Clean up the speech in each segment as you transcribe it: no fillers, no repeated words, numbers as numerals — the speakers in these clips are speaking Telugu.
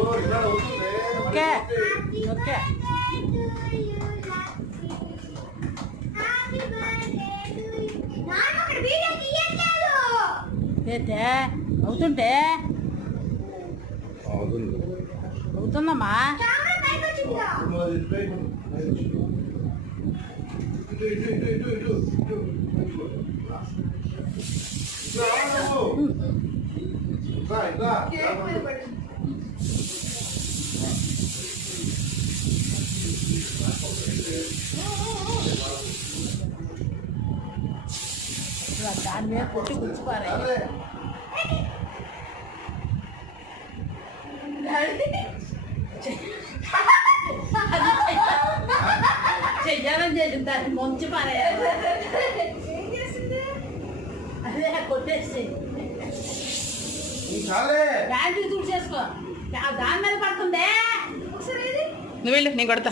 ఓకే ఓకే అవుతుంటే అవుతుందమ్మా. దాని మీద కొట్టి కూర్చుపారా చెయ్యాలని చేసింది దాన్ని మంచి పారేయాలి. అదే కొట్టేసి ప్యాంటు తూడు చేసుకో. దాని మీద పడుతుందే. నువ్వు వెళ్ళు, నేను కొడతా.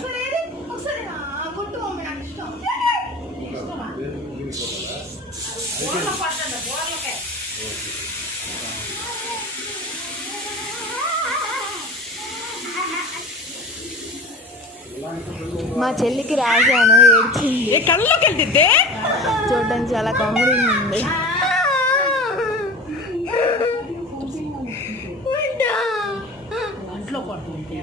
మా చెల్లికి రాశాను, ఏడ్చింది. కళ్ళలోకి వెళ్తే చూడడానికి చాలా కామెడీగా ఉంది. ఒంట్లో పడుతుంది.